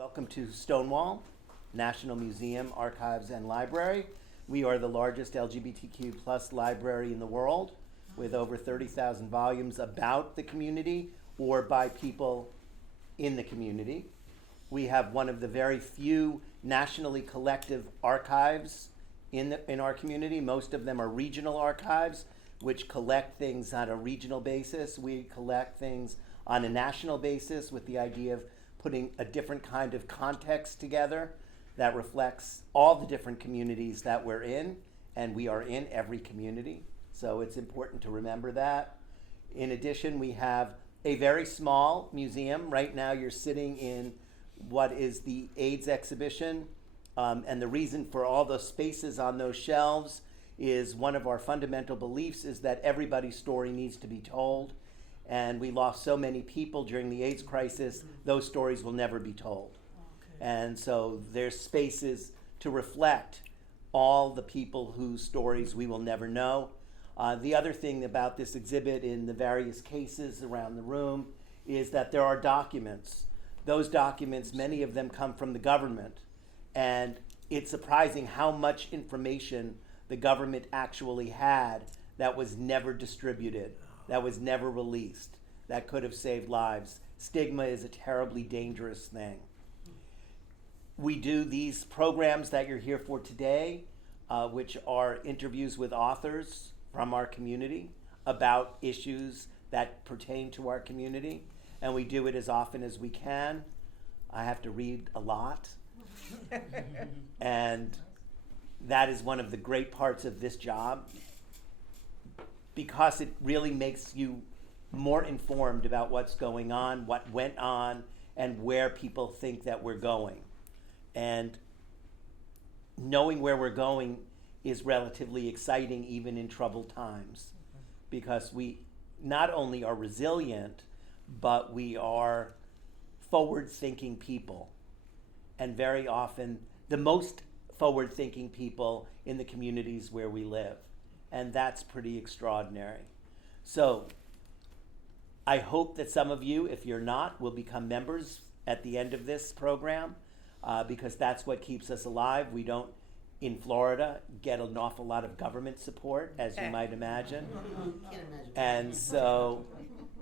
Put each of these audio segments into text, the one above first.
Welcome to Stonewall, National Museum, Archives, and Library. We are the largest LGBTQ plus library in the world with over 30,000 volumes about the community or by people in the community. We have one of the very few nationally collective archives in our community. Most of them are regional archives, which collect things on a regional basis. We collect things on a national basis with the idea of putting a different kind of context together that reflects all the different communities that we're in, and we are in every community. So it's important to remember that. In addition, we have a very small museum. Right now you're sitting in what is the AIDS exhibition, and the reason for all those spaces on those shelves is one of our fundamental beliefs is that everybody's story needs to be told. And we lost so many people during the AIDS crisis, those stories will never be told. Okay. And so there's spaces to reflect all the people whose stories we will never know. The other thing about this exhibit in the various cases around the room is that there are documents. Those documents, many of them come from the government. And it's surprising how much information the government actually had that was never distributed, that was never released, that could have saved lives. Stigma is a terribly dangerous thing. We do these programs that you're here for today, which are interviews with authors from our community about issues that pertain to our community, and we do it as often as we can. I have to read a lot, and that is one of the great parts of this job, because it really makes you more informed about what's going on, what went on, and where people think that we're going. And knowing where we're going is relatively exciting even in troubled times, because we not only are resilient, but we are forward-thinking people, and very often the most forward-thinking people in the communities where we live. And that's pretty extraordinary. So I hope that some of you, if you're not, will become members at the end of this program, because that's what keeps us alive. We don't, in Florida, get an awful lot of government support, as you might imagine. And so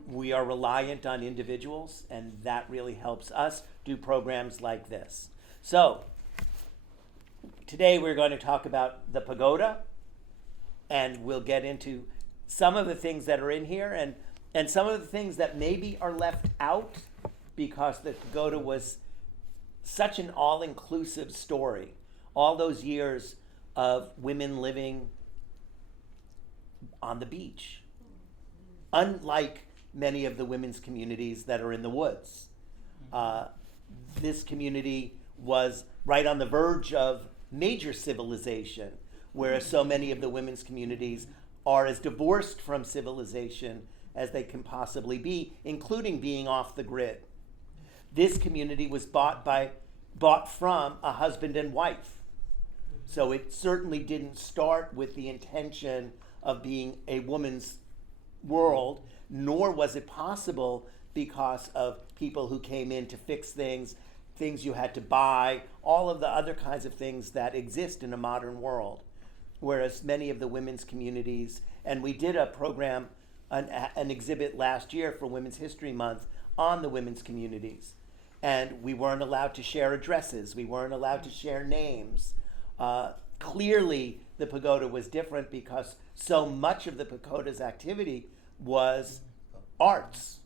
we are reliant on individuals, and that really helps us do programs like this. So today we're going to talk about the Pagoda, and we'll get into some of the things that are in here and some of the things that maybe are left out because the Pagoda was such an all-inclusive story. All those years of women living on the beach, unlike many of the women's communities that are in the woods. This community was right on the verge of major civilization, whereas so many of the women's communities are as divorced from civilization as they can possibly be, including being off the grid. This community was bought from a husband and wife. So it certainly didn't start with the intention of being a woman's world, nor was it possible because of people who came in to fix things you had to buy, all of the other kinds of things that exist in a modern world. Whereas many of the women's communities, and we did a program, an exhibit last year for Women's History Month on the women's communities. And we weren't allowed to share addresses. We weren't allowed to share names. Clearly, the Pagoda was different because so much of the Pagoda's activity was arts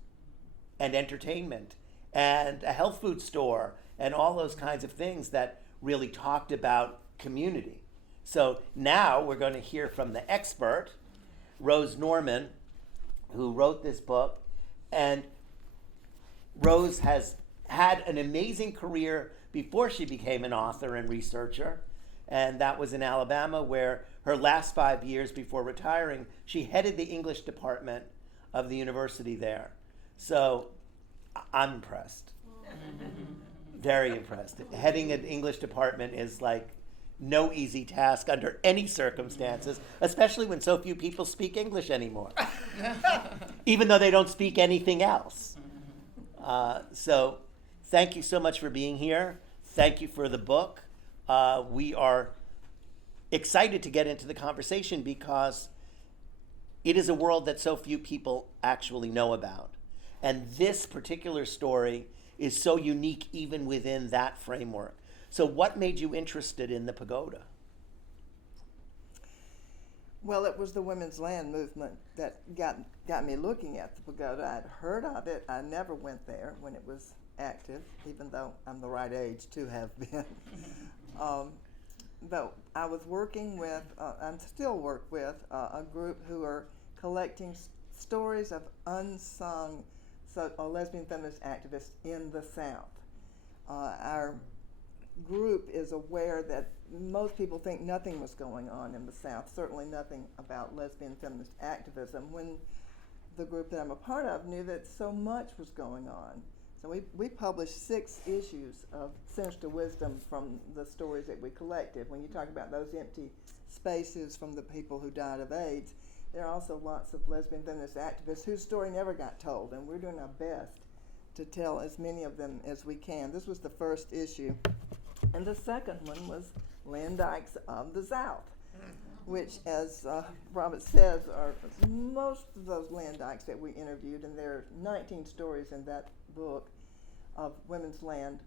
and entertainment and a health food store and all those kinds of things that really talked about community. So now we're going to hear from the expert, Rose Norman, who wrote this book. And Rose has had an amazing career before she became an author and researcher. And that was in Alabama, where her last 5 years before retiring, she headed the English department of the university there. So I'm impressed. Very impressed. Heading an English department is like no easy task under any circumstances, especially when so few people speak English anymore, even though they don't speak anything else. So thank you so much for being here. Thank you for the book. We are excited to get into the conversation because it is a world that so few people actually know about. And this particular story is so unique even within that framework. So what made you interested in the Pagoda? Well, it was the women's land movement that got me looking at the Pagoda. I'd heard of it. I never went there when it was active, even though I'm the right age to have been. But I was working with, and still work with, a group who are collecting stories of unsung lesbian feminist activists in the South. Our group is aware that most people think nothing was going on in the South, certainly nothing about lesbian feminist activism, when the group that I'm a part of knew that so much was going on. So we published 6 issues of Sinister Wisdom from the stories that we collected. When you talk about those empty spaces from the people who died of AIDS, there are also lots of lesbian feminist activists whose story never got told, and we're doing our best to tell as many of them as we can. This was the first issue. And the second one was Land Dykes of the South, which, as Robert says, are most of those land dykes that we interviewed, and there are 19 stories in that book of women's land.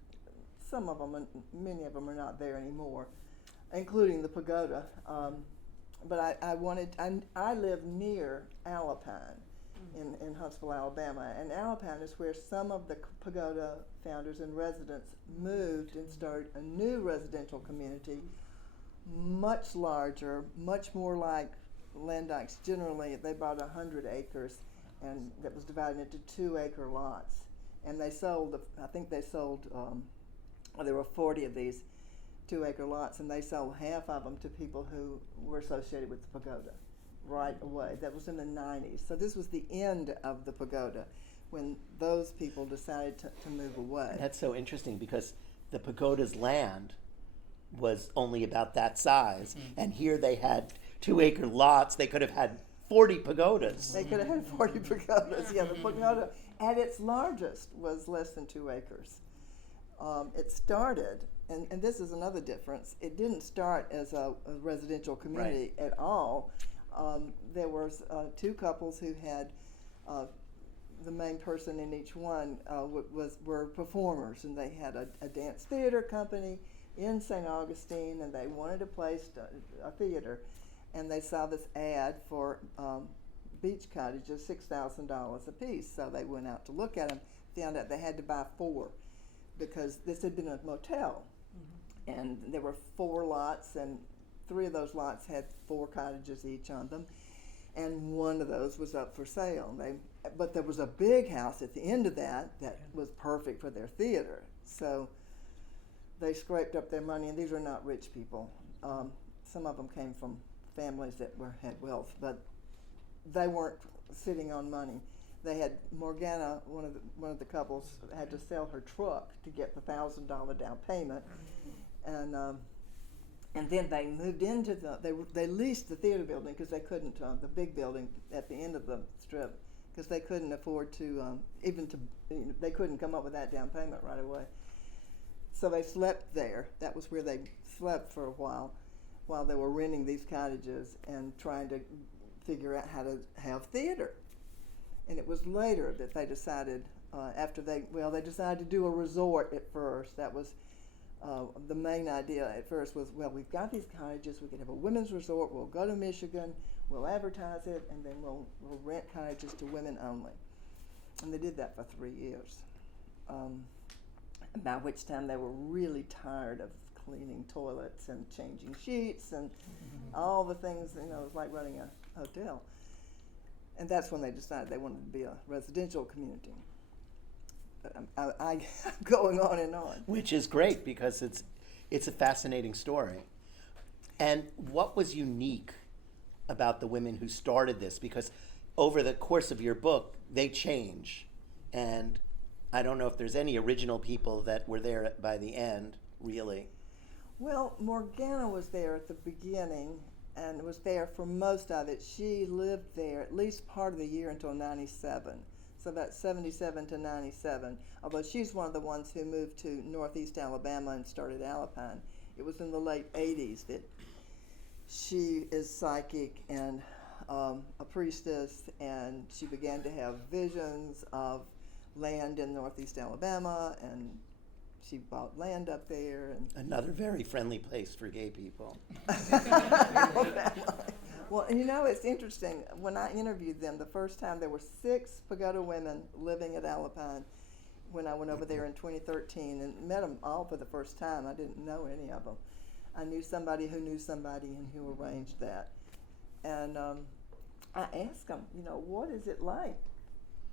Some of them, many of them are not there anymore, including the Pagoda. But I live near Alpine in Huntsville, Alabama, and Alpine is where some of the Pagoda founders and residents moved and started a new residential community, much larger, much more like land dykes. Generally, they bought 100 acres, and that was divided into 2-acre lots. And they sold, I think they sold, there were 40 of these 2-acre lots, and they sold half of them to people who were associated with the Pagoda right away. That was in the 90s. So this was the end of the Pagoda when those people decided to move away. That's so interesting because the Pagoda's land was only about that size, and here they had 2-acre lots. They could have had 40 pagodas. They could have had 40 pagodas. Yeah, the pagoda at its largest was less than 2 acres. It started, and this is another difference, it didn't start as a residential community at all. There was 2 couples who had the main person in each one were performers, and they had a dance theater company in St. Augustine, and they wanted a place, a theater, and they saw this ad for beach cottages, $6,000 a piece. So they went out to look at them, found out they had to buy 4 because this had been a motel, and there were 4 lots, and 3 of those lots had 4 cottages each on them, and one of those was up for sale. But there was a big house at the end of that was perfect for their theater. So they scraped up their money, and these are not rich people. Some of them came from families that had wealth, but they weren't sitting on money. They had Morgana, one of the couples, had to sell her truck to get the $1,000 down payment, and then they moved into they leased the theater building because they couldn't the big building at the end of the strip because they couldn't afford to they couldn't come up with that down payment right away. So they slept there. That was where they slept for a while they were renting these cottages and trying to figure out how to have theater. And it was later that they decided, they decided to do a resort at first. That was the main idea at first was, well, we've got these cottages, we could have a women's resort, we'll go to Michigan, we'll advertise it, and then we'll rent cottages to women only. And they did that for 3 years. By which time they were really tired of cleaning toilets and changing sheets and all the things, it was like running a hotel. And that's when they decided they wanted to be a residential community. But I'm going on and on. Which is great because it's a fascinating story. And what was unique about the women who started this? Because over the course of your book, they change. And I don't know if there's any original people that were there by the end, really. Well, Morgana was there at the beginning and was there for most of it. She lived there at least part of the year until 97. So that's 77 to 97. Although she's one of the ones who moved to Northeast Alabama and started Alpine. It was in the late 80s that she is psychic and a priestess, and she began to have visions of land in Northeast Alabama, and she bought land up there. And Another very friendly place for gay people. Well, and you know, it's interesting. When I interviewed them the first time, there were 6 Pagoda women living at Alpine when I went over there in 2013 and met them all for the first time. I didn't know any of them. I knew somebody who knew somebody and who arranged that. And I asked them, you know, what is it like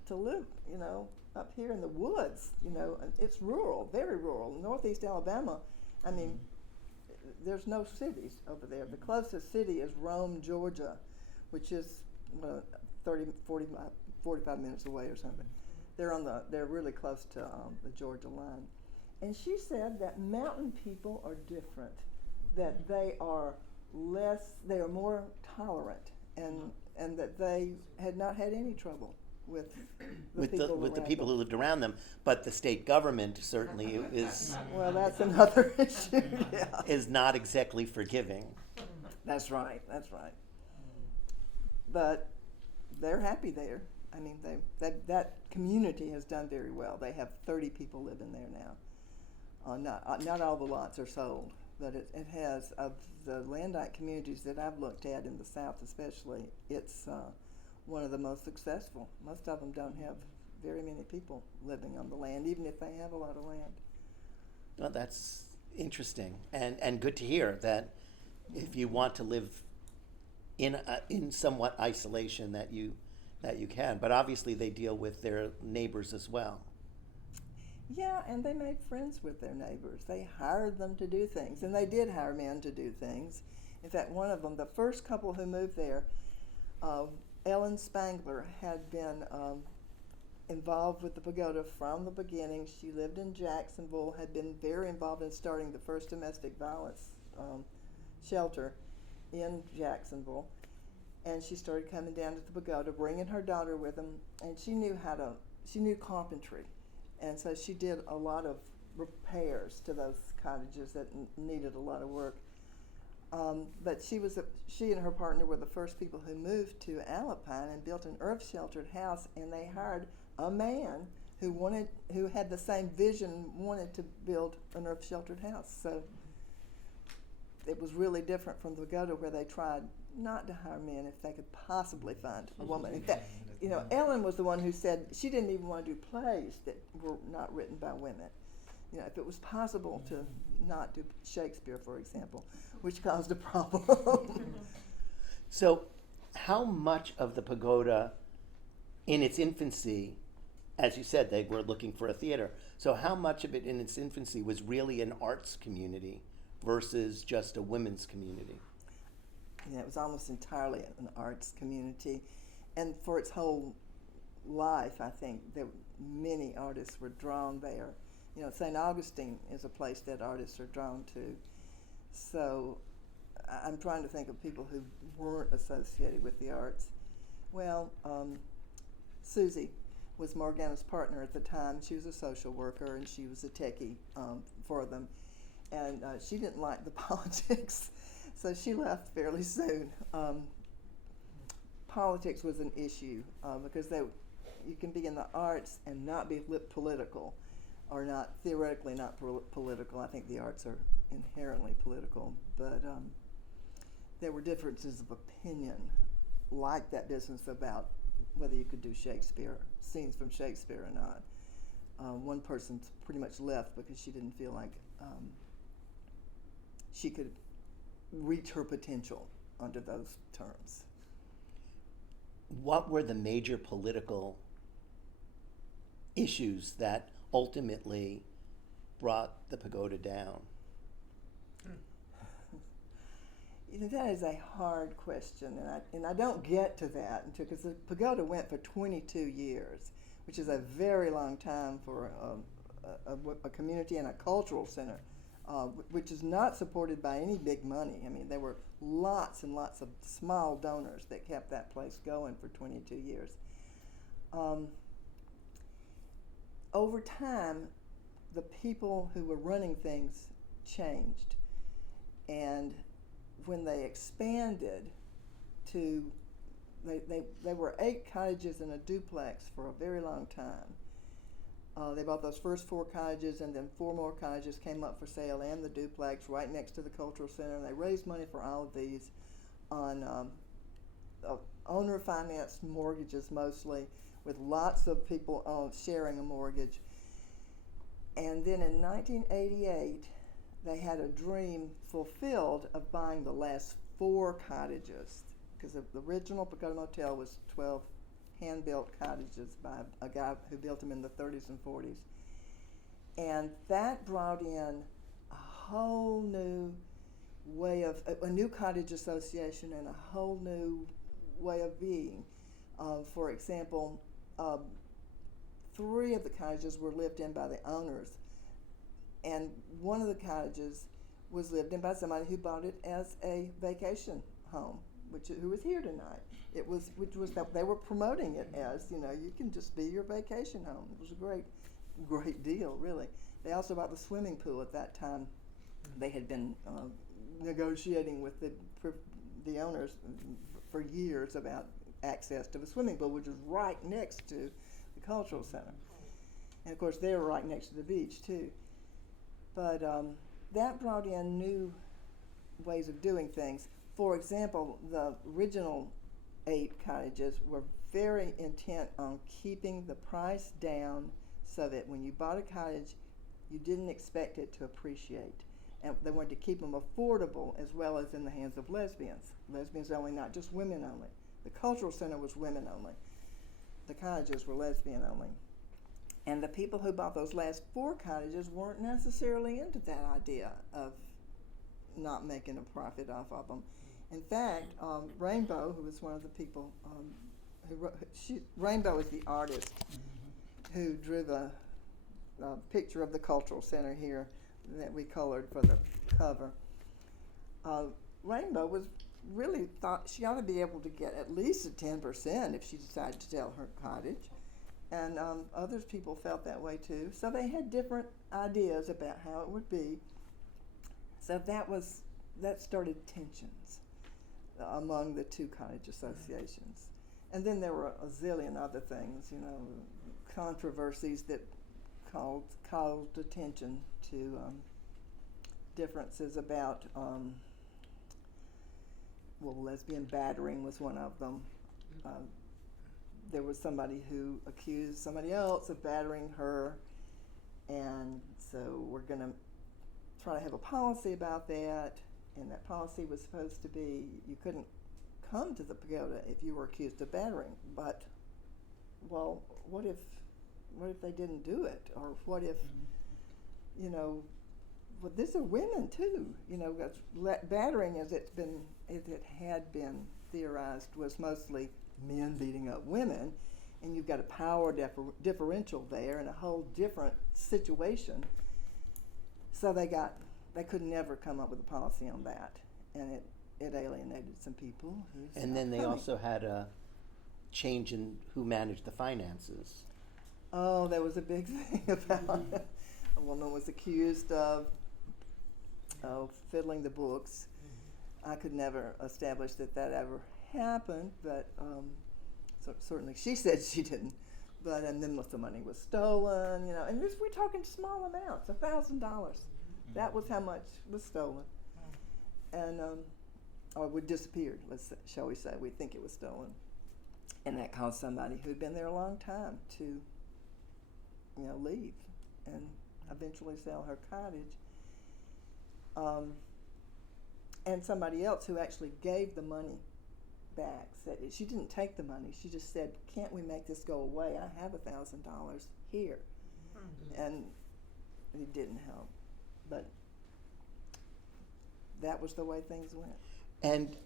to live, you know, up here in the woods? You know, it's rural, very rural. Northeast Alabama, I mean, there's no cities over there. The closest city is Rome, Georgia, which is 45 minutes away or something. They're really close to the Georgia line. And she said that mountain people are different, that they are more tolerant, and that they had not had any trouble with the people who lived around them, but the state government certainly is. Well, that's another issue. Yeah. Is not exactly forgiving. That's right. But they're happy there. I mean, that community has done very well. They have 30 people living there now. Not all the lots are sold, but it has, of the Landite communities that I've looked at in the South especially, it's one of the most successful. Most of them don't have very many people living on the land, even if they have a lot of land. Well, that's interesting and good to hear that if you want to live in somewhat isolation that you can. But obviously they deal with their neighbors as well. Yeah, and they made friends with their neighbors. They hired them to do things, and they did hire men to do things. In fact, one of them, the first couple who moved there, Ellen Spangler had been involved with the Pagoda from the beginning. She lived in Jacksonville, had been very involved in starting the first domestic violence shelter in Jacksonville. And she started coming down to the Pagoda, bringing her daughter with them, and she knew carpentry. And so she did a lot of repairs to those cottages that needed a lot of work. But she and her partner were the first people who moved to Alpine and built an earth-sheltered house, and they hired a man who had the same vision, wanted to build an earth-sheltered house. So it was really different from the Pagoda, where they tried not to hire men if they could possibly find a woman. In fact, you know, Ellen was the one who said she didn't even want to do plays that were not written by women. You know, if it was possible to not do Shakespeare, for example, which caused a problem. So how much of the Pagoda, in its infancy, as you said, they were looking for a theater, so how much of it in its infancy was really an arts community versus just a women's community? Yeah, it was almost entirely an arts community. And for its whole life, I think that many artists were drawn there. You know, St. Augustine is a place that artists are drawn to. So I'm trying to think of people who weren't associated with the arts. Well, Susie was Morgana's partner at the time. She was a social worker, and she was a techie for them. And she didn't like the politics, so she left fairly soon. Politics was an issue because you can be in the arts and not be political, or not theoretically not political. I think the arts are inherently political, but there were differences of opinion, like that business about whether you could do Shakespeare, scenes from Shakespeare or not. One person pretty much left because she didn't feel like she could reach her potential under those terms. What were the major political issues that ultimately brought the Pagoda down? You know, that is a hard question, and I don't get to that until, because the Pagoda went for 22 years, which is a very long time for a community and a cultural center, which is not supported by any big money. I mean, there were lots and lots of small donors that kept that place going for 22 years. over time, the people who were running things changed. And when they expanded to, they were 8 cottages and a duplex for a very long time. They bought those first 4 cottages, and then 4 more cottages came up for sale, and the duplex right next to the cultural center. And they raised money for all of these on owner-financed mortgages mostly, with lots of people sharing a mortgage. And then in 1988, they had a dream fulfilled of buying the last 4 cottages, because the original Pagoda Motel was 12 hand-built cottages by a guy who built them in the 30s and 40s. And that brought in a whole new way of, a new cottage association and a whole new way of being. For example, 3 of the cottages were lived in by the owners, and one of the cottages was lived in by somebody who bought it as a vacation home, who was here tonight. Which was that they were promoting it as, you can just be your vacation home. It was a great deal, really. They also bought the swimming pool at that time. They had been negotiating with the owners for years about access to the swimming pool, which is right next to the cultural center. And of course, they were right next to the beach too. But that brought in new ways of doing things. For example, the original 8 cottages were very intent on keeping the price down so that when you bought a cottage, you didn't expect it to appreciate. And they wanted to keep them affordable as well as in the hands of lesbians. Lesbians only, not just women only. The cultural center was women only. The cottages were lesbian only. And the people who bought those last 4 cottages weren't necessarily into that idea of not making a profit off of them. In fact, Rainbow, who was one of the people who wrote, Rainbow is the artist who drew the picture of the cultural center here that we colored for the cover. Rainbow was really thought she ought to be able to get at least a 10% if she decided to sell her cottage. And other people felt that way too. So they had different ideas about how it would be. So that started tensions among the 2 cottage associations. And then there were a zillion other things, controversies that called attention to differences about, lesbian battering was one of them. There was somebody who accused somebody else of battering her, and so we're going to try to have a policy about that. And that policy was supposed to be you couldn't come to the pagoda if you were accused of battering. But, what if they didn't do it? Or what if, these are women too. Battering, as it had been theorized, was mostly men beating up women, and you've got a power differential there and a whole different situation. So they could never come up with a policy on that, and it alienated some people. And then they also had a change in who managed the finances. Oh, there was a big thing about it. A woman was accused of fiddling the books. I could never establish that ever happened, but certainly she said she didn't. But and then most of the money was stolen, and we're talking small amounts, $1,000. That was how much was stolen, and or disappeared. Shall we say? We think it was stolen, and that caused somebody who'd been there a long time to, leave, and eventually sell her cottage. And somebody else who actually gave the money back said she didn't take the money. She just said, "Can't we make this go away? I have $1,000 here," and it didn't help. But that was the way things went. And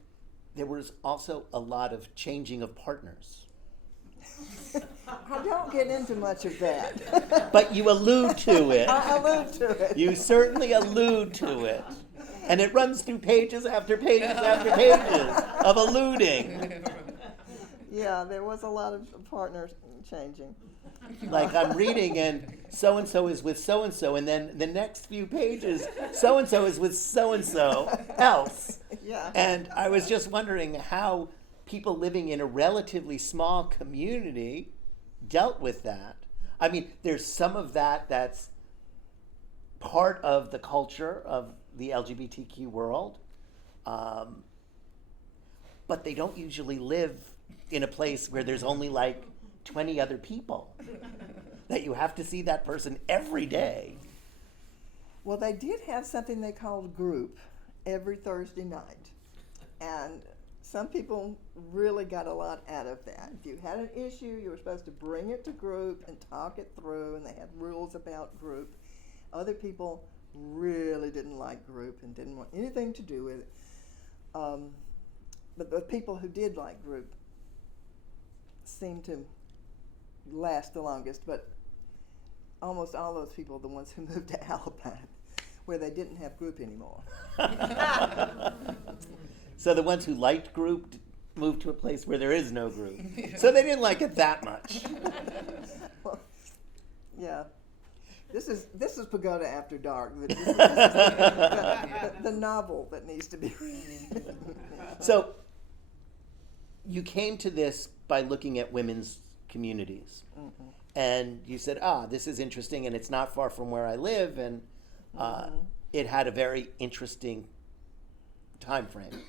there was also a lot of changing of partners. I don't get into much of that. But you allude to it. I allude to it. You certainly allude to it. And it runs through pages after pages after pages of alluding. Yeah, there was a lot of partners changing. Like I'm reading, and so-and-so is with so-and-so, and then the next few pages, so-and-so is with so-and-so else. Yeah. And I was just wondering how people living in a relatively small community dealt with that. I mean, there's some of that that's part of the culture of the LGBTQ world, but they don't usually live in a place where there's only like 20 other people that you have to see that person every day. Well, they did have something they called group every Thursday night. And some people really got a lot out of that. If you had an issue, you were supposed to bring it to group and talk it through, and they had rules about group. Other people really didn't like group and didn't want anything to do with it. But the people who did like group seemed to last the longest, but almost all those people are the ones who moved to Alpine, where they didn't have group anymore. So the ones who liked group moved to a place where there is no group. So they didn't like it that much. Well, yeah. This is Pagoda After Dark. This is the novel that needs to be read. So you came to this by looking at women's communities. Mm-hmm. And you said, this is interesting, and it's not far from where I live, and it had a very interesting time frame.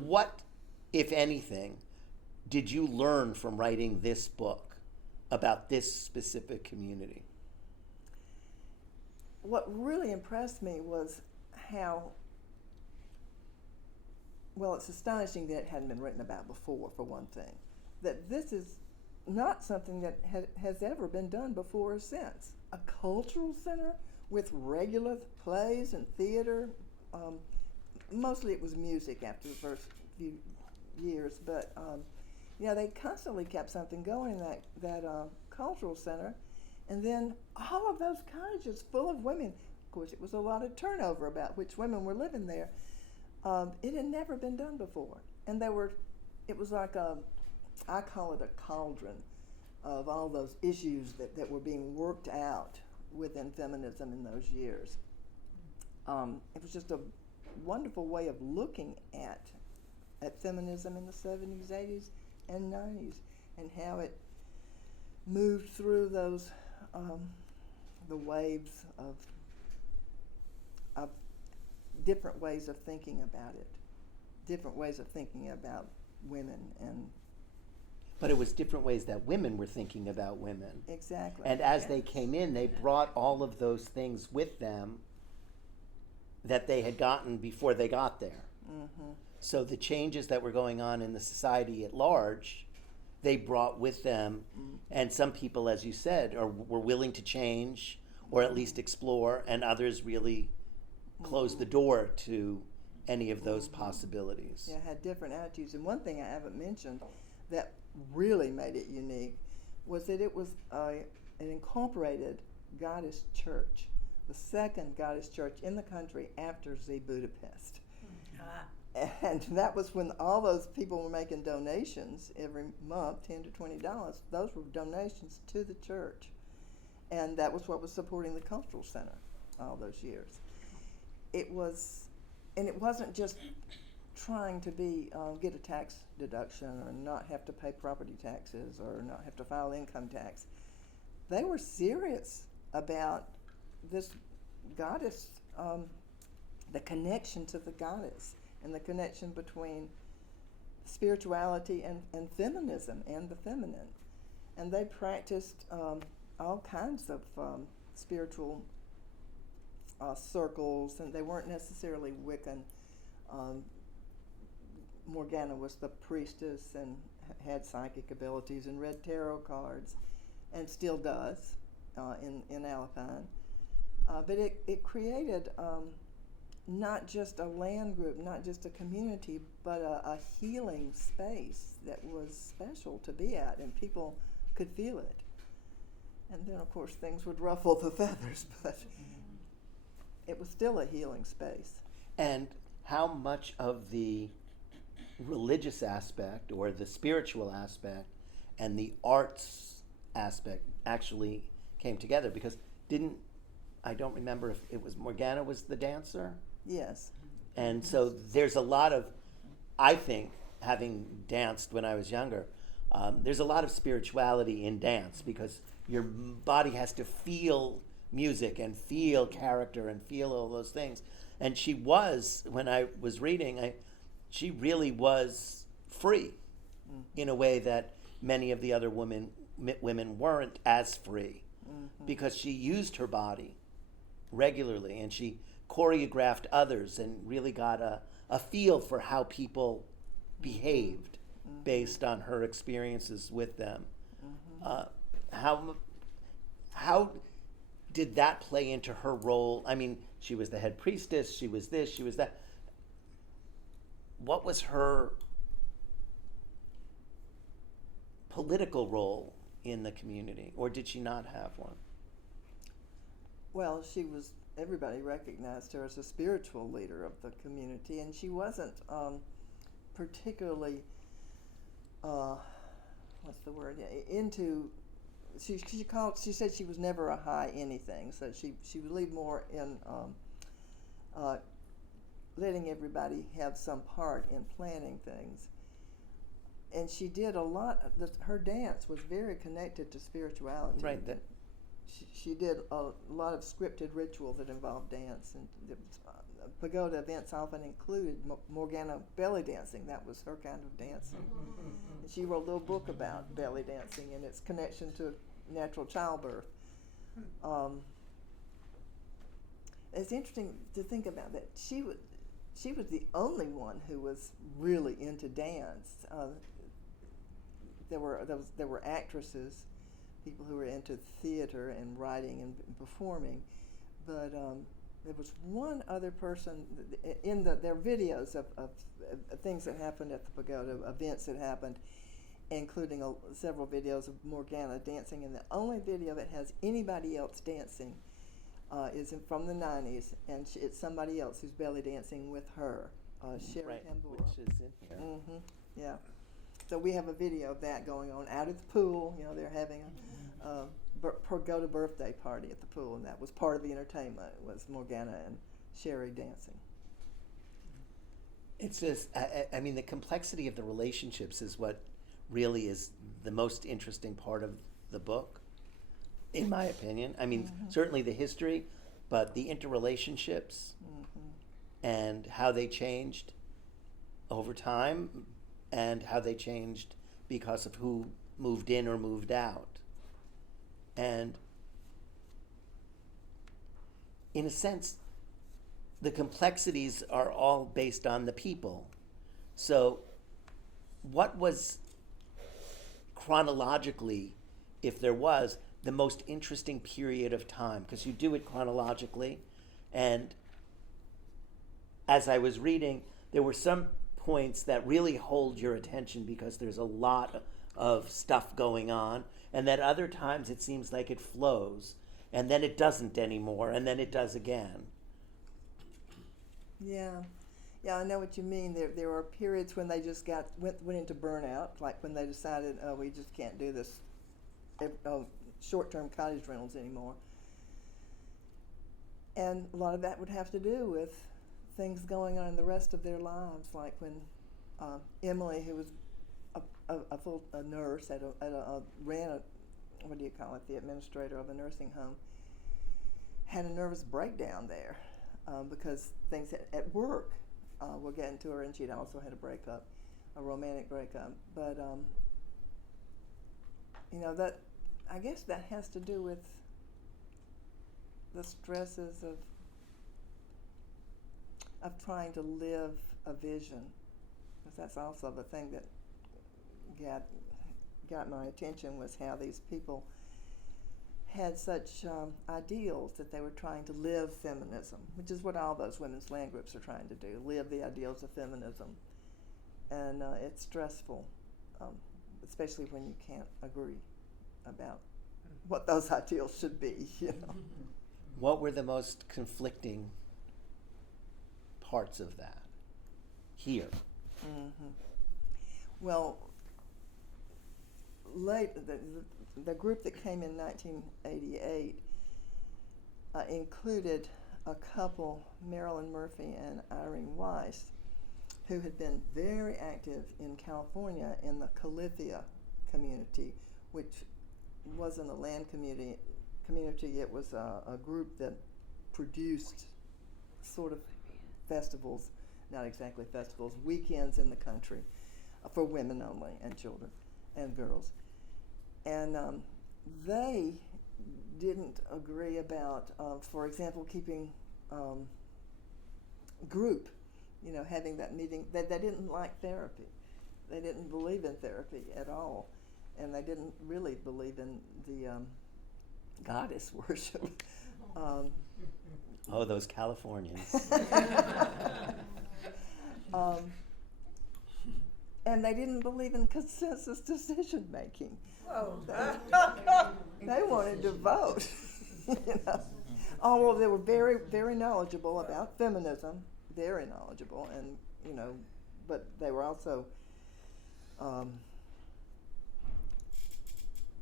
What, if anything, did you learn from writing this book about this specific community? What really impressed me was how, well, it's astonishing that it hadn't been written about before, for one thing. That this is not something that has ever been done before or since. A cultural center with regular plays and theater. Mostly it was music after the first few years, but they constantly kept something going in that cultural center. And then all of those cottages full of women. Of course, it was a lot of turnover about which women were living there. It had never been done before. And it was like I call it a cauldron of all those issues that were being worked out within feminism in those years. It was just a wonderful way of looking at feminism in the 70s, 80s, and 90s, and how it moved through those the waves of different ways of thinking about it, different ways of thinking about women. But it was different ways that women were thinking about women. Exactly. And as they came in, they brought all of those things with them that they had gotten before they got there. Mm-hmm. So the changes that were going on in the society at large, they brought with them. Mm-hmm. And some people, as you said, were willing to change or at least explore, and others really closed the door to any of those possibilities. Yeah, had different attitudes. And one thing I haven't mentioned that really made it unique was that it was an incorporated goddess church, the second goddess church in the country after Z Budapest. And that was when all those people were making donations every month, $10 to $20. Those were donations to the church. And that was what was supporting the cultural center all those years. It wasn't just trying to get a tax deduction or not have to pay property taxes or not have to file income tax. They were serious about this goddess, the connection to the goddess and the connection between spirituality and feminism and the feminine. And they practiced all kinds of spiritual circles, and they weren't necessarily Wiccan. Morgana was the priestess and had psychic abilities and read tarot cards, and still does in Alpine. But it created not just a land group, not just a community, but a healing space that was special to be at, and people could feel it. And then, of course, things would ruffle the feathers, but it was still a healing space. And how much of the religious aspect or the spiritual aspect and the arts aspect actually came together, because I don't remember if it was Morgana was the dancer? Yes. And so there's a lot of, I think, having danced when I was younger, there's a lot of spirituality in dance, because your body has to feel music and feel character and feel all those things. And she was, when I was reading, she really was free in a way that many of the other women weren't as free, because she used her body regularly, and she choreographed others and really got a feel for how people behaved based on her experiences with them. How did that play into her role? I mean, she was the head priestess, she was this, she was that. What was her political role in the community, or did she not have one? Well, everybody recognized her as a spiritual leader of the community, and she wasn't particularly, what's the word, into, she said she was never a high anything, so she believed more in letting everybody have some part in planning things. And she did a lot, her dance was very connected to spirituality. Right. She did a lot of scripted rituals that involved dance, and Pagoda events often included Morgana belly dancing. That was her kind of dancing. And she wrote a little book about belly dancing and its connection to natural childbirth. It's interesting to think about that. She was the only one who was really into dance. There were actresses, people who were into theater and writing and performing, but there was one other person in their videos of things that happened at the Pagoda, events that happened, including several videos of Morgana dancing, and the only video that has anybody else dancing is from the 90s, and it's somebody else who's belly dancing with her, Sherry Right, Tambura. which is in here. Yeah. So we have a video of that going on out at the pool. You know, they're having a Pagoda birthday party at the pool, and that was part of the entertainment, was Morgana and Sherry dancing. It's just, I mean, the complexity of the relationships is what really is the most interesting part of the book, in my opinion. I mean, certainly the history, but the interrelationships and how they changed over time, and how they changed because of who moved in or moved out. And in a sense, the complexities are all based on the people. So what was chronologically, if there was, the most interesting period of time? Because you do it chronologically, and as I was reading, there were some points that really hold your attention because there's a lot of stuff going on, and that other times it seems like it flows, and then it doesn't anymore, and then it does again. Yeah, I know what you mean. There were periods when they just went into burnout, like when they decided, oh, we just can't do this short-term cottage rentals anymore. And a lot of that would have to do with things going on in the rest of their lives, like when Emily, who was a nurse what do you call it, the administrator of a nursing home, had a nervous breakdown there because things at work were getting to her, and she'd also had a romantic breakup. But that, I guess that has to do with the stresses of trying to live a vision, because that's also the thing that got my attention, was how these people had such ideals that they were trying to live feminism, which is what all those women's land groups are trying to do, live the ideals of feminism. And it's stressful, especially when you can't agree about what those ideals should be. What were the most conflicting parts of that here? Well, the group that came in 1988 included a couple, Marilyn Murphy and Irene Weiss, who had been very active in California in the Califia community, which wasn't a land community. It was a group that produced sort of festivals, not exactly festivals, weekends in the country for women only and children and girls. And they didn't agree about, for example, keeping group, having that meeting. They didn't like therapy. They didn't believe in therapy at all. And they didn't really believe in the goddess worship. Oh, those Californians. And they didn't believe in consensus decision making. Whoa. They wanted to vote. Although they were very, very knowledgeable about feminism, very knowledgeable, and but they were also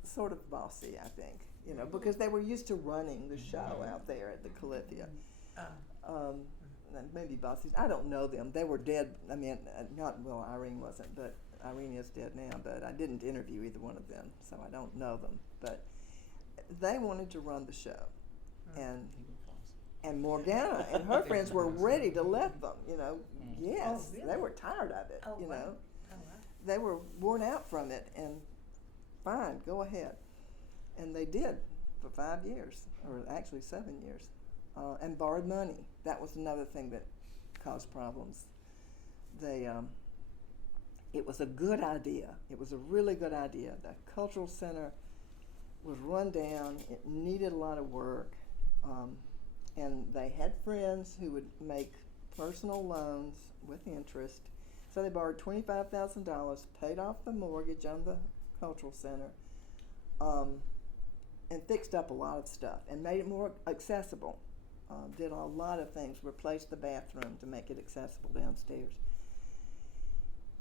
sort of bossy, I think, because they were used to running the show out there at the Califia. Maybe bossy. I don't know them. They were dead. I mean, Irene wasn't, but Irene is dead now. But I didn't interview either one of them, so I don't know them. But they wanted to run the show, and Morgana and her friends were ready to let them. Yes, Oh, really? they were tired of it. Oh, wow. Oh, wow. They were worn out from it, and fine, go ahead. And they did for 5 years, or actually 7 years, and borrowed money. That was another thing that caused problems. It was a good idea. It was a really good idea. The cultural center was run down. It needed a lot of work, and they had friends who would make personal loans with interest. So they borrowed $25,000, paid off the mortgage on the cultural center, and fixed up a lot of stuff and made it more accessible. Did a lot of things, replaced the bathroom to make it accessible downstairs.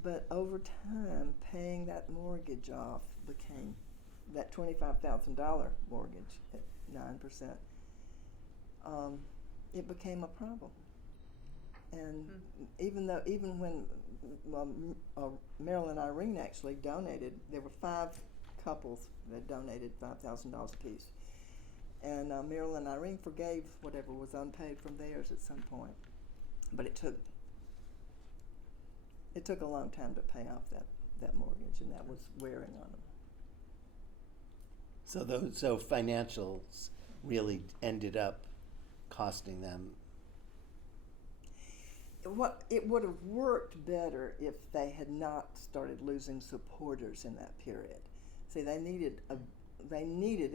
But over time, paying that mortgage off became, that $25,000 mortgage at 9%, it became a problem. And even when Marilyn and Irene actually donated, there were 5 couples that donated $5,000 apiece. And Marilyn and Irene forgave whatever was unpaid from theirs at some point. But it took a long time to pay off that mortgage, and that was wearing on them. So financials really ended up costing them. It would have worked better if they had not started losing supporters in that period. See, they needed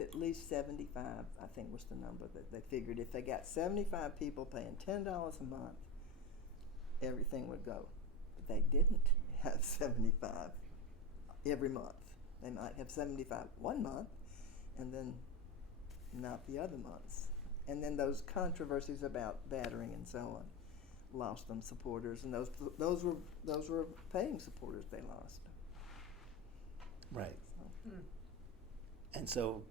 at least 75, I think was the number that they figured. If they got 75 people paying $10 a month, everything would go. But they didn't have 75 every month. They might have 75 one month, and then not the other months. And then those controversies about battering and so on lost them supporters, and those were paying supporters they lost. Right. So. And so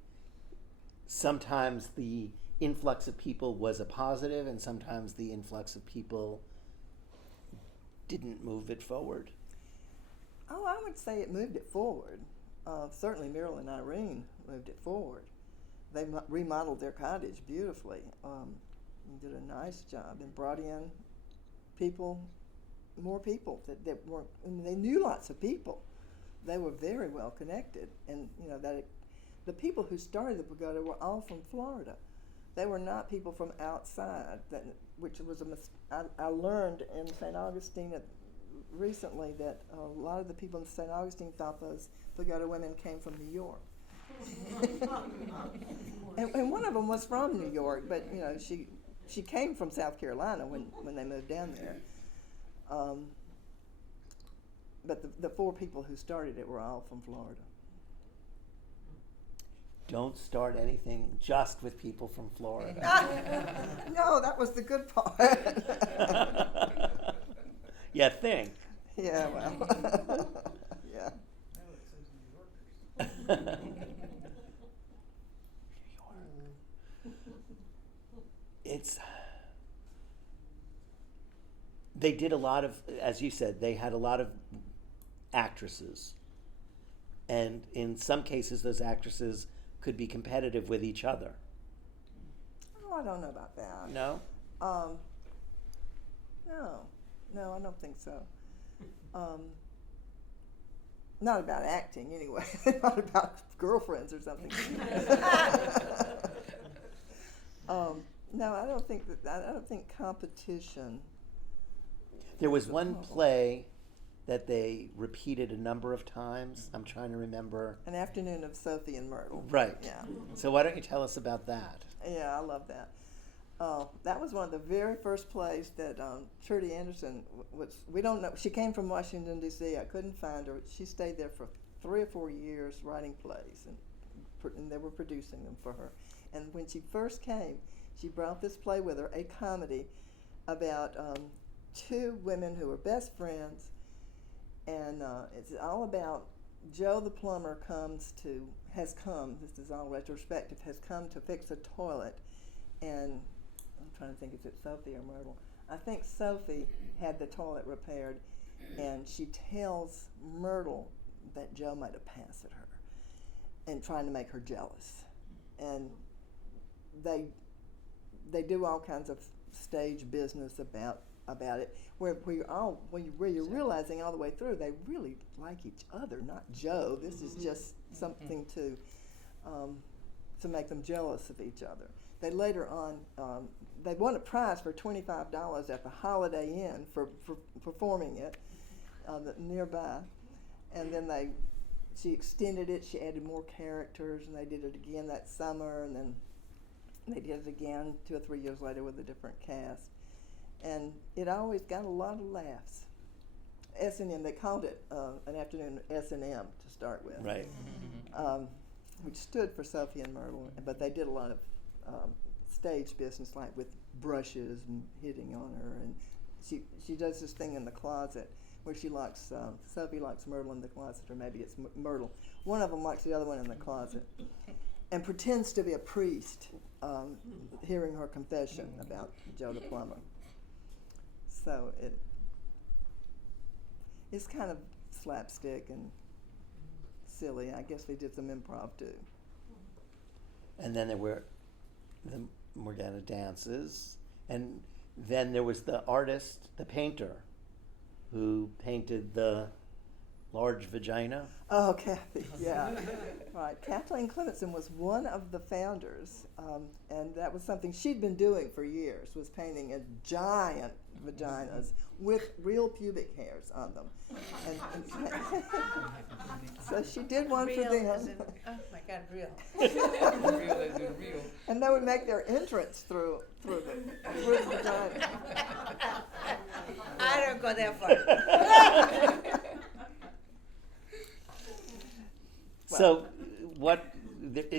sometimes the influx of people was a positive, and sometimes the influx of people didn't move it forward. Oh, I would say it moved it forward. Certainly Marilyn and Irene moved it forward. They remodeled their cottage beautifully, and did a nice job, and brought in more people that weren't, they knew lots of people. They were very well connected, and the people who started the Pagoda were all from Florida. They were not people from outside, which was I learned in St. Augustine recently that a lot of the people in St. Augustine thought those Pagoda women came from New York. and one of them was from New York, but she came from South Carolina when they moved down there. But the 4 people who started it were all from Florida. Don't start anything just with people from Florida. No, that was the good part. Yeah, think. Yeah, well, yeah. Now it says New Yorkers. It's they did a lot of, as you said, they had a lot of actresses, and in some cases those actresses could be competitive with each other. Oh, I don't know about that. No? No, I don't think so. Not about acting, anyway. Not about girlfriends or something. No, I don't think that. I don't think competition. There was one play that they repeated a number of times. I'm trying to remember. An Afternoon of Sophie and Myrtle. Right. Yeah. So why don't you tell us about that? Yeah, I love that. That was one of the very first plays that Trudy Anderson was. We don't know. She came from Washington, D.C. I couldn't find her. She stayed there for 3 or 4 years writing plays, and they were producing them for her. And when she first came, she brought this play with her, a comedy about 2 women who were best friends, and it's all about Joe the plumber has come, this is all retrospective, has come to fix a toilet, and I'm trying to think, is it Sophie or Myrtle? I think Sophie had the toilet repaired, and she tells Myrtle that Joe made a pass at her and trying to make her jealous. And they do all kinds of stage business about it, where you're realizing all the way through they really like each other, not Joe. This is just something to make them jealous of each other. They later on they won a prize for $25 at the Holiday Inn for performing it nearby, and then she extended it. She added more characters, and they did it again that summer, and then they did it again 2 or 3 years later with a different cast. And it always got a lot of laughs. S&M, they called it an Afternoon S&M to start with. Right. Which stood for Sophie and Myrtle, but they did a lot of stage business, like with brushes and hitting on her. And she does this thing in the closet where she locks, Sophie locks Myrtle in the closet, or maybe it's Myrtle. One of them locks the other one in the closet and pretends to be a priest, hearing her confession about Joe the plumber. So it's kind of slapstick and silly. I guess they did some improv too. And then there were the Morgana dances, and then there was the artist, the painter, who painted the large vagina. Oh, Kathy, yeah. Right. Kathleen Clementson was one of the founders, and that was something she'd been doing for years, was painting a giant vaginas with real pubic hairs on them. And so she did one Real for them. as in, oh my God, real. Real as in real. And they would make their entrance through the vagina. I don't go that far. So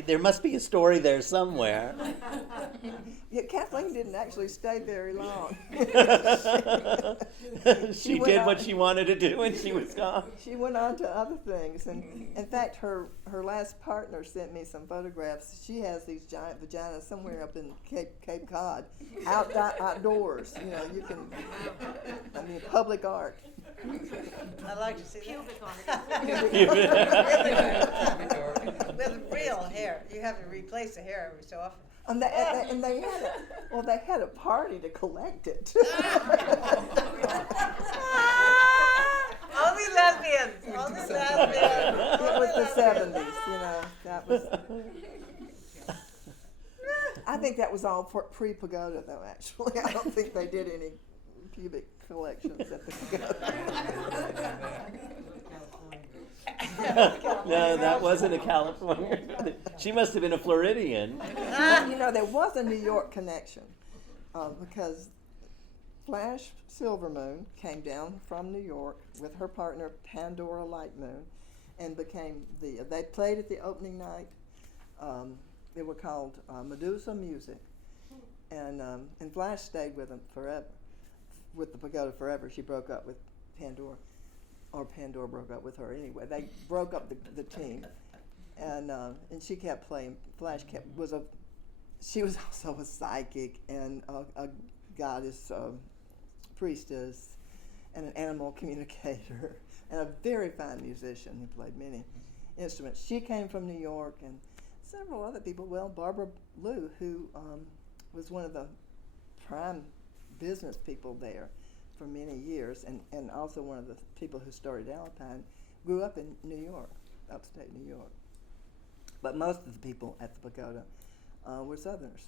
there must be a story there somewhere. Yeah, Kathleen didn't actually stay very long. She went did on- what she wanted to do and she was gone. She went on to other things, and in fact, her last partner sent me some photographs. She has these giant vaginas somewhere up in Cape Cod, outdoors. You know, you can. I mean, public art. I'd like to see Pubic that. With real hair. You have to replace the hair every so often. And they had a party to collect it. Only lesbians. Only lesbians. It was the 70s, you know. That was. I think that was all pre-Pagoda, though. Actually, I don't think they did any pubic collections at the Pagoda. No, that wasn't a California. She must have been a Floridian. You know, there was a New York connection because Flash Silvermoon came down from New York with her partner Pandora Lightmoon, and they played at the opening night. They were called Medusa Music, and Flash stayed with them forever, with the Pagoda forever. She broke up with Pandora, or Pandora broke up with her anyway. They broke up the team, and she kept playing. She was also a psychic and a goddess, priestess, and an animal communicator, and a very fine musician who played many instruments. She came from New York, and several other people. Well, Barbara Lou, who was one of the prime business people there for many years, and also one of the people who started Alpine, grew up in New York, upstate New York. But most of the people at the Pagoda were Southerners.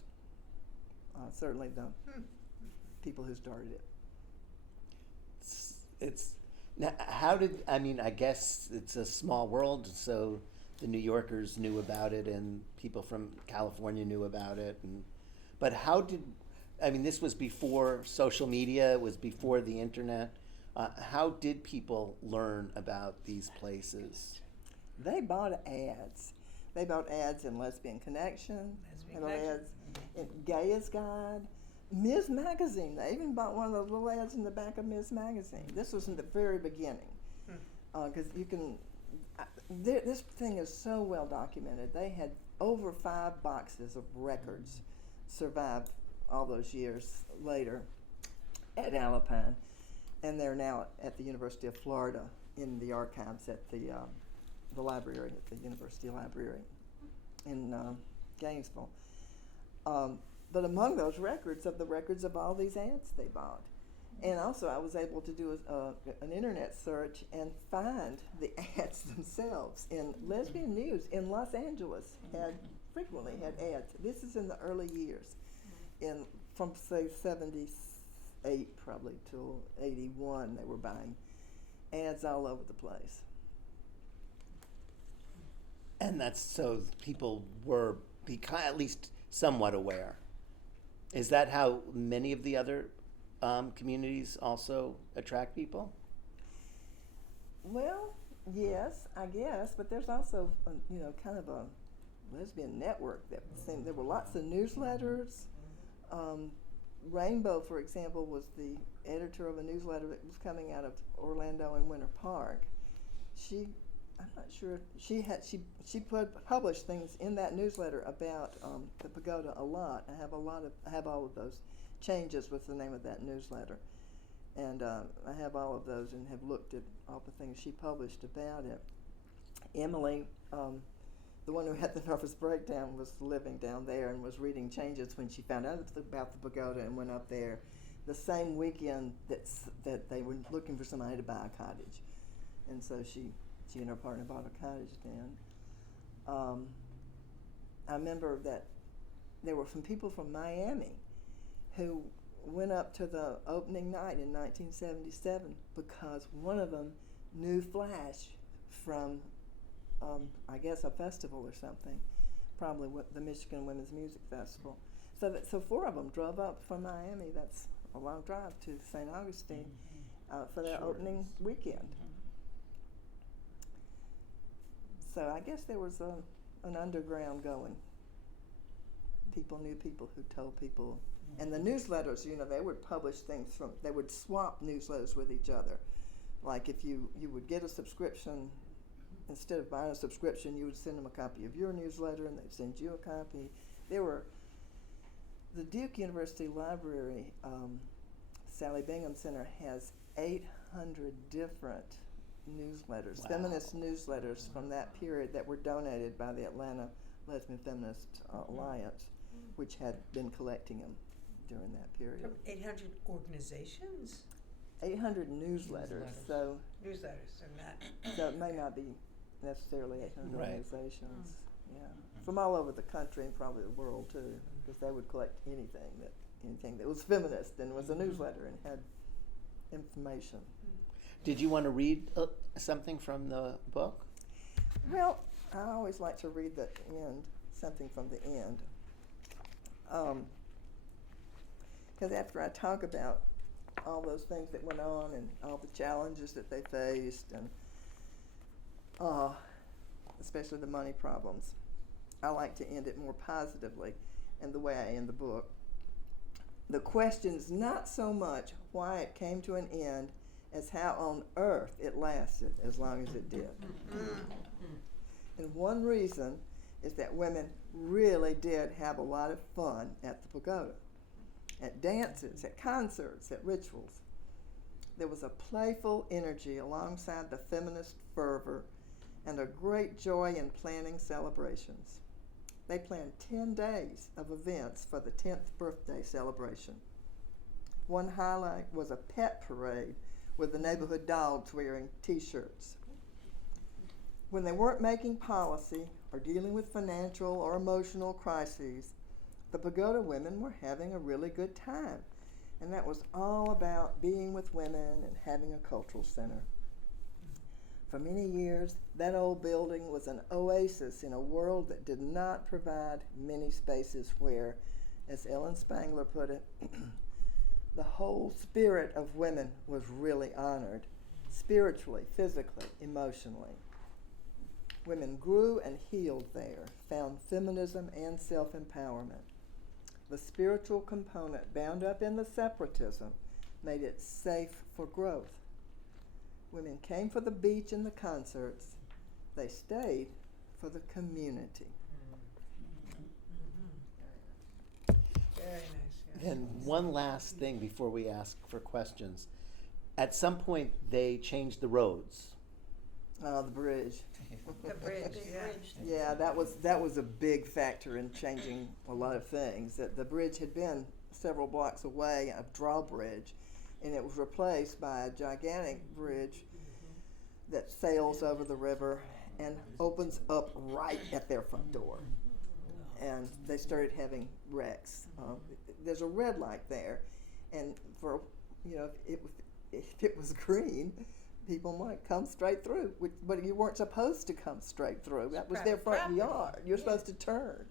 Certainly the people who started it. It's now, I guess it's a small world, so the New Yorkers knew about it and people from California knew about it. But this was before social media, it was before the internet. How did people learn about these places? They bought ads. They bought ads in Lesbian Connection. They bought ads in Gaia's Guide. Ms. Magazine. They even bought one of those little ads in the back of Ms. Magazine. This was in the very beginning. Because this thing is so well documented. They had over 5 boxes of records survived all those years later at Alpine. And they're now at the University of Florida in the archives at the library, at the University Library in Gainesville. But among those records of all these ads they bought. And also I was able to do an internet search and find the ads themselves. In Lesbian News in Los Angeles frequently had ads. This is in the early years, from say 78 probably till 81 they were buying ads all over the place. And that's so people were at least somewhat aware. Is that how many of the other communities also attract people? Well, yes, I guess, but there's also kind of a lesbian network that seemed. There were lots of newsletters. Rainbow, for example, was the editor of a newsletter that was coming out of Orlando and Winter Park. I'm not sure. She published things in that newsletter about the Pagoda a lot. I have all of those. Changes was the name of that newsletter, and I have all of those and have looked at all the things she published about it. Emily, the one who had the nervous breakdown, was living down there and was reading Changes when she found out about the Pagoda and went up there the same weekend that they were looking for somebody to buy a cottage, and so she and her partner bought a cottage then. I remember that there were some people from Miami who went up to the opening night in 1977 because one of them knew Flash from, I guess, a festival or something, probably the Michigan Women's Music Festival. So 4 of them drove up from Miami. That's a long drive to St. Augustine for their opening weekend. So I guess there was an underground going. People knew people who told people. And the newsletters, they would publish things they would swap newsletters with each other. Like if you would get a subscription, instead of buying a subscription, you would send them a copy of your newsletter and they'd send you a copy. The Duke University Library, Sally Bingham Center, has 800 different newsletters, Wow. feminist newsletters from that period that were donated by the Atlanta Lesbian Feminist Alliance, which had been collecting them during that period. From 800 organizations? 800 newsletters, so it may not be necessarily 800 Right. organizations. Yeah, from all over the country and probably the world too, because they would collect anything that was feminist and was a newsletter and had information. Did you want to read something from the book? Well, I always like to read the end, something from the end. Because after I talk about all those things that went on and all the challenges that they faced, and especially the money problems, I like to end it more positively, and the way I end the book. The question's not so much why it came to an end as how on earth it lasted as long as it did. And one reason is that women really did have a lot of fun at the pagoda, at dances, at concerts, at rituals. There was a playful energy alongside the feminist fervor and a great joy in planning celebrations. They planned 10 days of events for the 10th birthday celebration. One highlight was a pet parade with the neighborhood dogs wearing t-shirts. When they weren't making policy or dealing with financial or emotional crises, the pagoda women were having a really good time. And that was all about being with women and having a cultural center. For many years, that old building was an oasis in a world that did not provide many spaces where, as Ellen Spangler put it, the whole spirit of women was really honored, spiritually, physically, emotionally. Women grew and healed there, found feminism and self-empowerment. The spiritual component bound up in the separatism made it safe for growth. Women came for the beach and the concerts. They stayed for the community. Very nice. Yeah. And one last thing before we ask for questions. At some point, they changed the roads. The bridge. The bridge, yeah. Yeah, that was a big factor in changing a lot of things. That the bridge had been several blocks away, a drawbridge, and it was replaced by a gigantic bridge that sails over the river and opens up right at their front door. And they started having wrecks. There's a red light there, and for if it was green, people might come straight through, but you weren't supposed to come straight through. That was their front Private yard. property. You're Yeah. supposed to turn.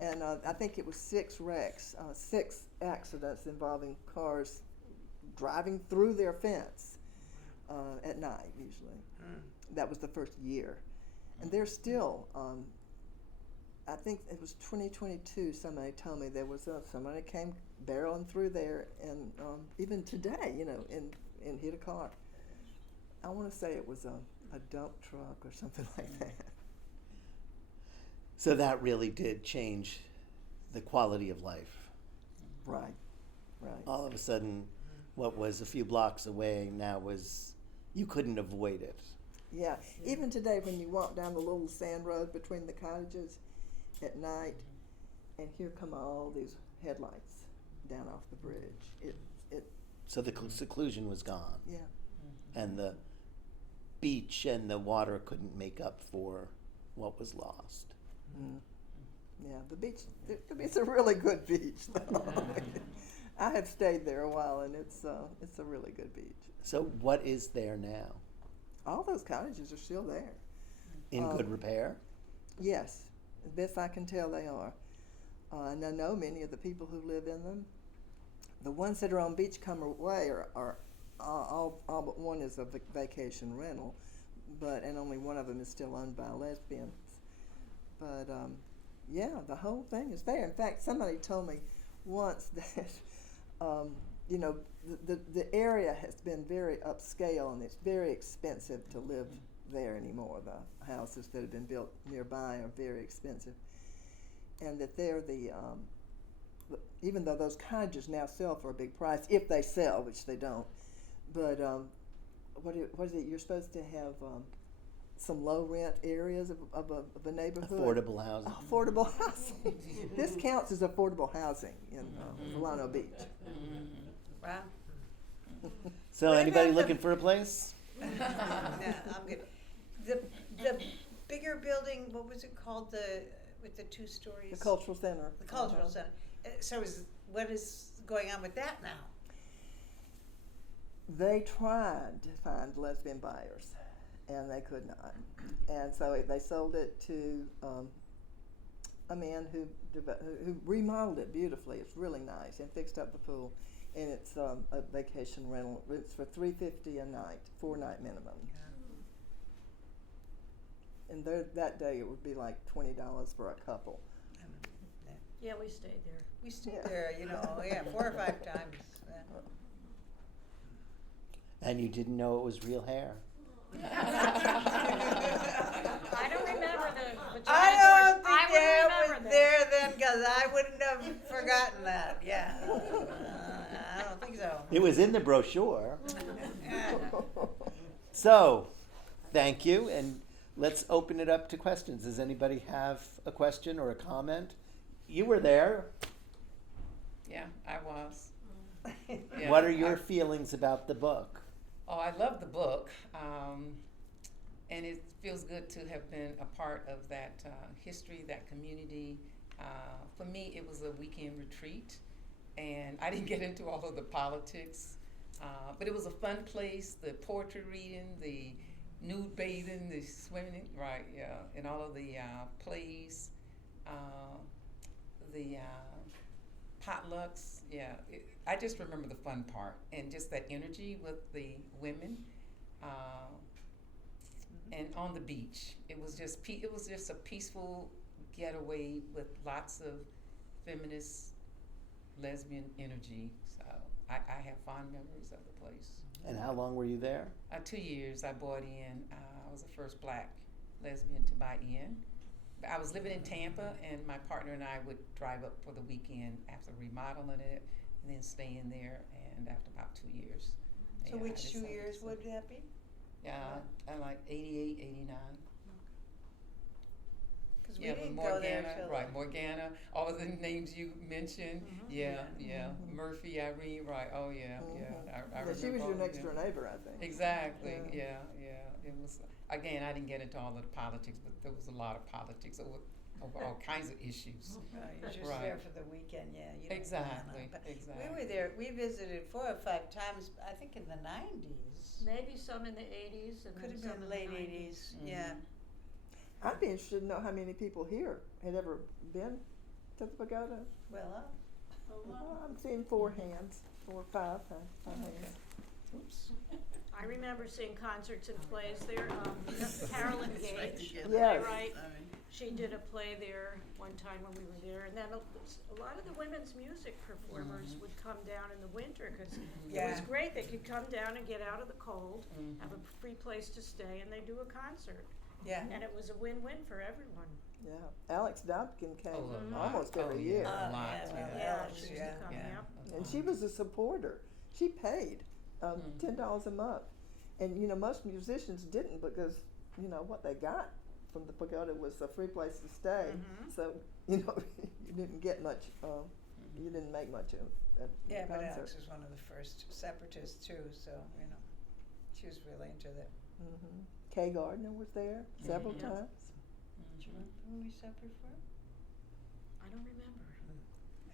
And I think it was 6 wrecks, 6 accidents involving cars driving through their fence at night, usually. That was the first year. And they're still, I think it was 2022, somebody told me there was somebody came barreling through there, and even today, and hit a car. I want to say it was a dump truck or something like that. So that really did change the quality of life. Right. All of a sudden, what was a few blocks away now was, you couldn't avoid it. Yeah. Even today, when you walk down the little sand road between the cottages at night, and here come all these headlights down off the bridge. So the seclusion was gone, Yeah. and the beach and the water couldn't make up for what was lost. Mm. Yeah, the beach, it's a really good beach, though. I have stayed there a while, and it's a really good beach. So what is there now? All those cottages are still there. In good repair? Yes, best I can tell they are. And I know many of the people who live in them. The ones that are on Beachcomber Way are all but one is a vacation rental, and only one of them is still owned by lesbians. But yeah, the whole thing is there. In fact, somebody told me once that the area has been very upscale, and it's very expensive to live there anymore. The houses that have been built nearby are very expensive, and that they're even though those cottages now sell for a big price, if they sell, which they don't. But what is it? You're supposed to have some low rent areas of a neighborhood. Affordable housing. Affordable housing. This counts as affordable housing in Volcano Beach. Wow. So What anybody about the- looking for a place? No, I'm good. The bigger building, what was it called? With the 2 stories? The Cultural Center. The Cultural Center. So what is going on with that now? They tried to find lesbian buyers, and they could not. And so they sold it to a man who remodeled it beautifully. It's really nice, and fixed up the pool. And it's a vacation rental. It's for $350 a night, 4-night minimum. And that day it would be like $20 for a couple. Yeah, we stayed there. We stayed Yeah. there, 4 or 5 times. And you didn't know it was real hair. I don't remember but I don't think I would Dad remember was that. there then, cause I wouldn't have forgotten that, yeah. I don't think so. It was in the brochure. Yeah. So, thank you, and let's open it up to questions. Does anybody have a question or a comment? You were there. Yeah, I was. Yeah, What are your feelings about the book? Oh, I love the book, and it feels good to have been a part of that history, that community. For me, it was a weekend retreat, and I didn't get into all of the politics, but it was a fun place. The poetry reading, the nude bathing, the swimming, right? Yeah, and all of the plays, the potlucks. Yeah, I just remember the fun part and just that energy with the women, and on the beach. It was just a peaceful getaway with lots of feminist, lesbian energy. So I have fond memories of the place. And how long were you there? 2 years I bought in. I was the first black lesbian to buy in. I was living in Tampa, and my partner and I would drive up for the weekend after remodeling it, and then stay in there. And after about 2 years, So yeah, I which 2 decided years to- would that be? Yeah, I like 88, 89. Cause we Yeah, didn't but go there Morgana, till. right? Morgana, all of the names you mentioned. Yeah, yeah. Murphy, Irene, right? Oh yeah, yeah. I Yeah, she was remember your all- next yeah. door neighbor, I think. Exactly. Yeah. Yeah. It was again. I didn't get into all of the politics, but there was a lot of politics over all kinds of issues. You're just Right. there for the weekend, yeah. You don't plan Exactly. on it. But Exactly. we were there, we visited 4 or 5 times, I think in the 90s. Maybe some in the 80s and Could then have some in been the late 90s. 80s, yeah. I'd be interested to know how many people here had ever been to the Pagoda. Well, Well, I'm seeing 4 hands, 4 or 5, five hands. Oops. I remember seeing concerts and plays there. Carolyn Gage, the Yes. playwright, she did a play there one time when we were there. And then a lot of the women's music performers would come down in the winter because it was Yeah. great. They could come down and get out of the cold, have a free place to stay, and they do a concert. yeah. And it was a win-win for everyone. Yeah, Alex Dobkin came Oh, a lot. almost every Oh, year. yeah. Oh, lot, yeah, yeah. well, Yeah, Alex, she used yeah. to come, Yeah. yeah. And she was a supporter. She paid $10 a month. And, most musicians didn't because, what they got from the Pagoda was a free place to stay. So, you didn't get much, you didn't make much of a Yeah, but concert. Alex was one of the first separatists too, so, she was really into that. Kay Gardner was there several Yeah. times. Do you remember who we suffered for? I don't remember.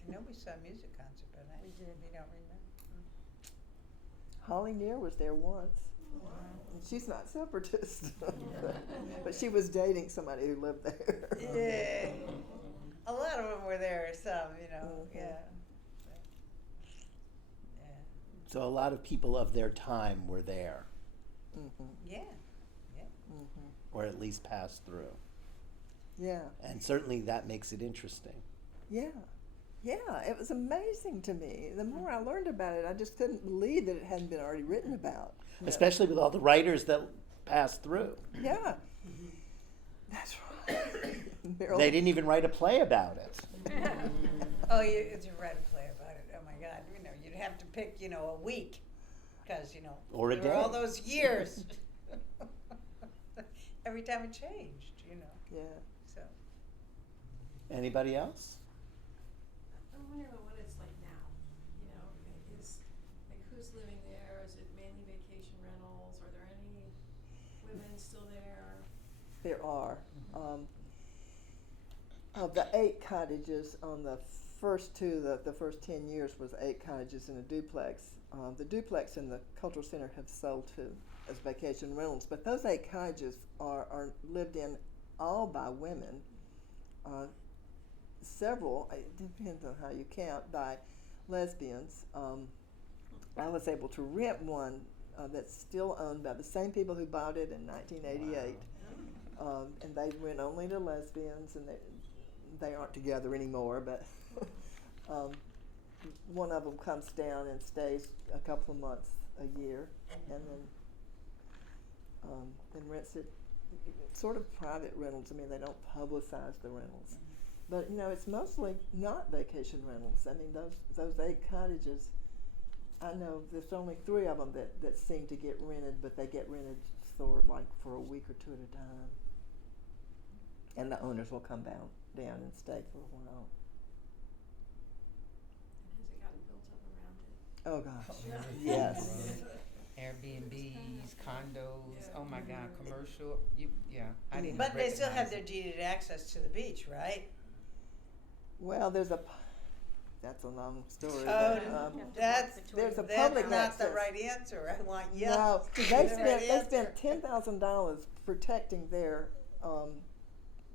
I know we saw a music concert, but We did. we don't remember. Holly Near was there once. And she's not separatist. But she was dating somebody who lived there. Yeah. A lot of them were there, some, yeah. Yeah. So a lot of people of their time were there, Yeah. or at least passed through. Yeah. And certainly that makes it interesting. Yeah. Yeah, it was amazing to me. The more I learned about it, I just couldn't believe that it hadn't been already written about. Especially with all the writers that passed through. Yeah. That's right. Meryl- They didn't even write a play about it. Oh, you read a play about it. Oh my God, you'd have to pick, a week, because Or a there were all day. those years. Every time it changed, Yeah. So. Anybody else? I'm wondering what it's like now, is, like, who's living there? Is it mainly vacation rentals? Are there any women still there? There are. Of the 8 cottages on the first 2, the first 10 years was 8 cottages in a duplex. The duplex and the cultural center have sold to as vacation rentals, but those 8 cottages are lived in all by women. Several, it depends on how you count, by lesbians. I was able to rent one that's still owned by the same people who bought it in 1988. And they rent only to lesbians, and they aren't together anymore, but one of them comes down and stays a couple of months a year, and then rents it sort of private rentals. I mean, they don't publicize the rentals. But, you know, it's mostly not vacation rentals. I mean, those 8 cottages, I know there's only 3 of them that seem to get rented, but they get rented sort of like for a week or 2 at a time. And the owners will come down and stay for a while. And has it gotten built up around it? Oh, gosh. Yeah. Yes. Airbnbs, condos, oh my God, commercial, I didn't But they still have recognize their it. deeded access to the beach, right? Well, that's a long story. Oh, but, that's, there's a that's public not the access. right answer. I want yes. No, to they the right spent answer. $10,000 protecting their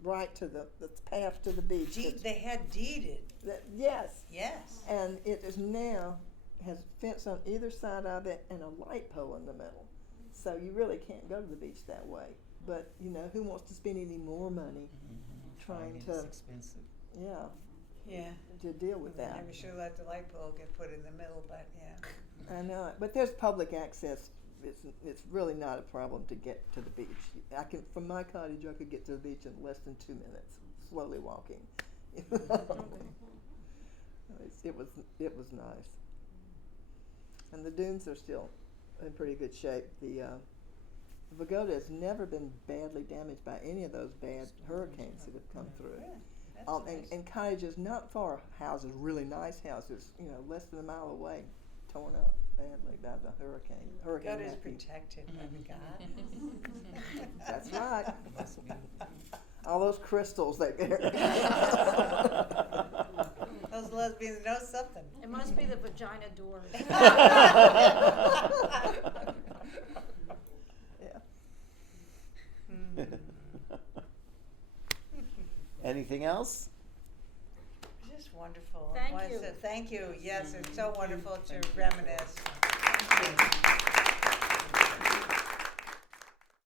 right to the path to the beach. They had deeded, Yes, yes. and it is now has fence on either side of it and a light pole in the middle. So you really can't go to the beach that way. But you know, who wants to spend any more money trying It's to expensive. Yeah. to deal with that? Maybe we should let the light pole get put in the middle, but yeah. I know it, but there's public access. It's really not a problem to get to the beach. From my cottage, I could get to the beach in less than 2 minutes, slowly walking. It was nice, and the dunes are still in pretty good shape. The Pagoda has never been badly damaged by any of those bad hurricanes that have come through. Yeah, that's nice. And cottages not far, houses, really nice houses, you know, less than a mile away, torn up badly by the hurricane. God is Matthew. protected by the God. That's right. Must be. All those crystals they Those lesbians know something. It must be the vagina doors. Yeah. Anything else? Just wonderful. Thank I wanna you. say thank you. Yes, it's so wonderful to reminisce.